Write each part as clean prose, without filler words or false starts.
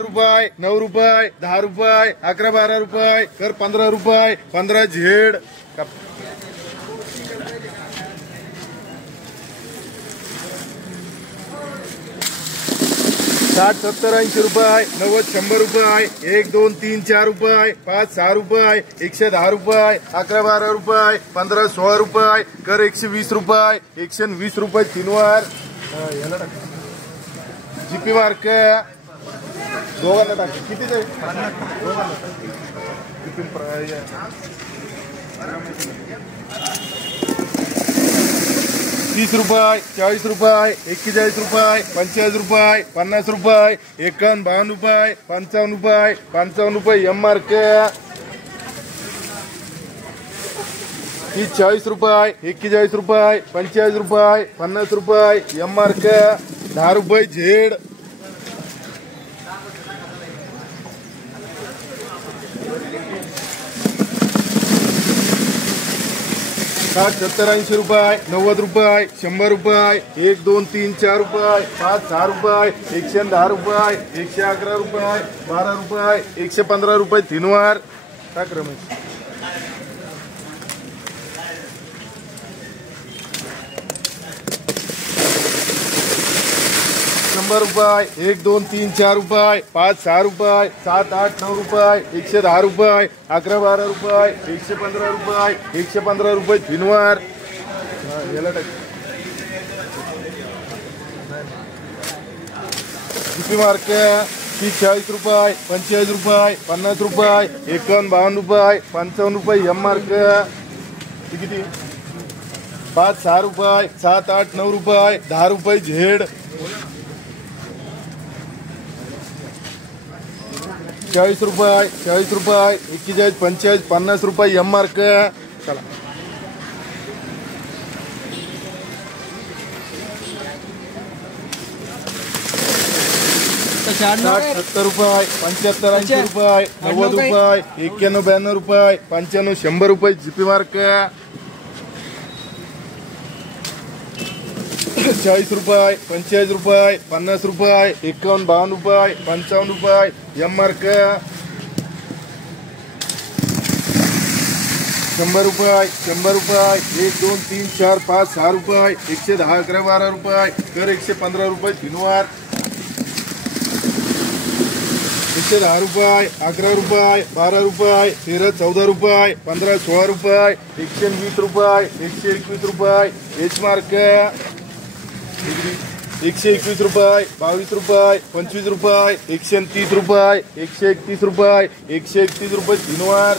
रुपये 9 रुपये 10 रुपये 11 12 रुपये कर 15 रुपये 15 झेड 60 70 80 रुपये 90 100 रुपये 1 2 3 4 रुपये 5 6 रुपये 110 रुपये 11 12 रुपये 15 16 रुपये कर 120 रुपये 120 रुपये 3 वार जीपी मार्क दोघांना टाक किती जाईल 30 रुपये 40 रुपये 41 रुपये 45 रुपये 50 रुपये 51 52 रुपये 55 रुपये एम मार्क 40 रुपये 41 रुपये 45 रुपये 50 रुपये एम मार्क 10 रुपये झेड 60 70 80 रुपये 90 रुपये 100 रुपये 1 2 3 4 रुपये 5 6 रुपये 110 रुपये 111 रुपये 12 रुपये 115 रुपये 3 वार टाक रमेश 100 रुपये 1 2 3 4 रुपये 5 6 रुपये 7 8 9 रुपये 110 रुपये 11 12 रुपये 115 रुपये 115 रुपये 3 वार याला टाक किती मार्क 40 रुपये 45 रुपये 50 रुपये 51 52 रुपये 55 रुपये एम मार्क किती 5 6 रुपये 7 8 9 रुपये 10 रुपये झेड 40 रुपये 41 45 50 रुपये एम मार्क चला 60 70 रुपये 75 80 रुपये 90 रुपये 91 92 रुपये 95 100 रुपये जीपी मार्क 40 रुपये 45 रुपये 50 रुपये 51 52 रुपये 55 रुपये एम मार्क 100 रुपये 1 2 3 4 5 6 रुपये 110 11 12 रुपये कर 115 रुपये 3 वार 110 रुपये 11 रुपये 12 रुपये 13 14 रुपये 15 16 रुपये 120 रुपये 121 रुपये एच मार्क 121 रुपये 22 रुपये 25 रुपये 130 रुपये 131 रुपये 131 रुपये 3 वार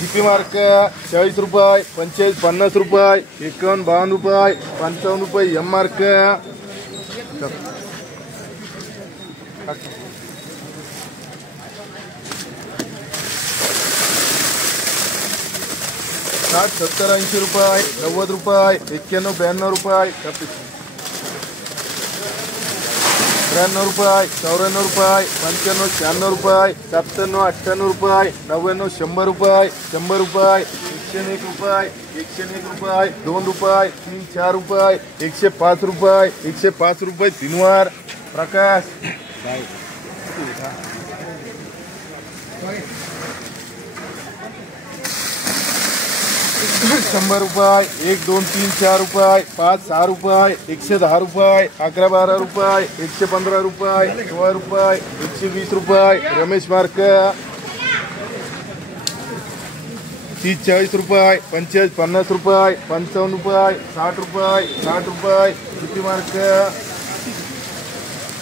जीपी मार्क 40 रुपये 45 50 रुपये 51 52 रुपये 55 रुपये एम मार्क 60 70 80 रुपये 90 रुपये 91 92 रुपये 93 रुपये 94 रुपये 95 96 रुपये 97 98 रुपये 99 100 रुपये 100 रुपये 101 रुपये 101 रुपये 2 रुपये 3 4 रुपये 105 रुपये 105 रुपये 3 वार प्रकाश 100 रुपये 1 2 3 4 रुपये 5 6 रुपये 110 रुपये 11 12 रुपये 115 रुपये 16 रुपये 120 रुपये रमेश मार्क 30 40 रुपये 45 50 रुपये 55 रुपये 60 रुपये 60 रुपये किती मार्क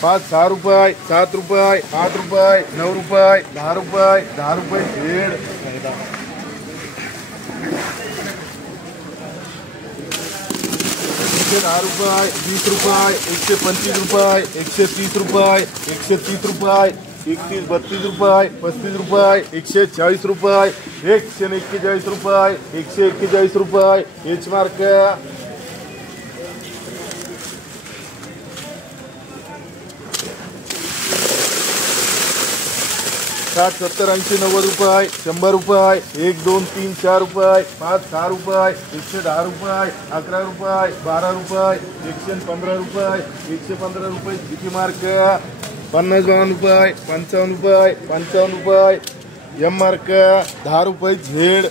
5 6 रुपये 7 रुपये 8 रुपये 9 रुपये 10 रुपये 10 रुपये झेड 10 रुपये 20 रुपये 125 रुपये 130 रुपये 130 रुपये 31 32 रुपये 35 रुपये 140 रुपये 141 रुपये 141 रुपये एच मार्क 60 60 70 80 90 रुपये 100 रुपये 1 2 3 4 रुपये 5 6 रुपये 110 रुपये 11 रुपये 12 रुपये 115 रुपये 115 रुपये किती मार्क 50 52 रुपये 55 रुपये 55 रुपये एम मार्क 10 रुपये झेड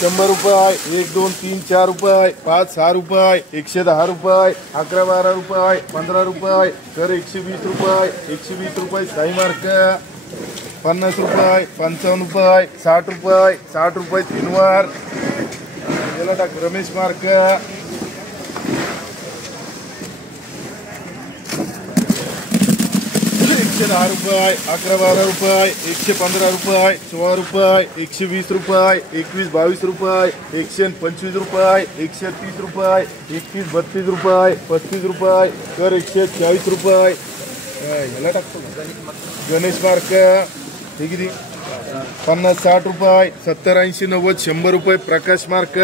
100 रुपये 1 2 3 4 रुपये 5 6 रुपये 110 रुपये 11 12 रुपये 15 रुपये तर 120 रुपये 120 रुपये साई मार्क 50 रुपये 55 रुपये 60 रुपये 60 रुपये 3 वार याला टाक रमेश मार्क 110 रुपये 11 12 रुपये 115 रुपये 16 रुपये 120 रुपये 21 22 रुपये 125 रुपये 130 रुपये 31 32 रुपये 35 रुपये तर 140 रुपये याला टाकतो गणेश मार्क हे किती 50 60 रुपये 70 80 90 100 रुपये प्रकाश मार्क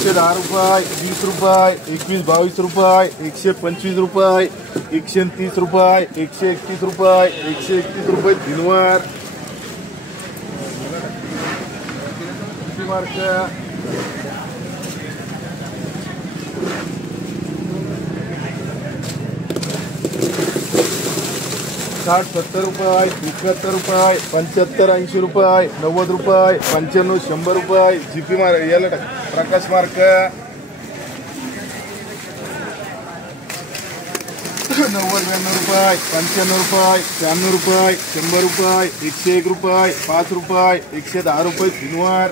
110 रुपये 20 रुपये 21 22 रुपये 125 रुपये 130 रुपये 131 रुपये 131 रुपये दिनवार मार्क 60 70 रुपये 71 रुपये 75 80 रुपये 90 रुपये 95 100 रुपये जीपी मार्क याला टाक प्रकाश मार्क 90 92 रुपये 95 रुपये 96 रुपये 100 रुपये 101 रुपये 5 रुपये 110 रुपये दिनवार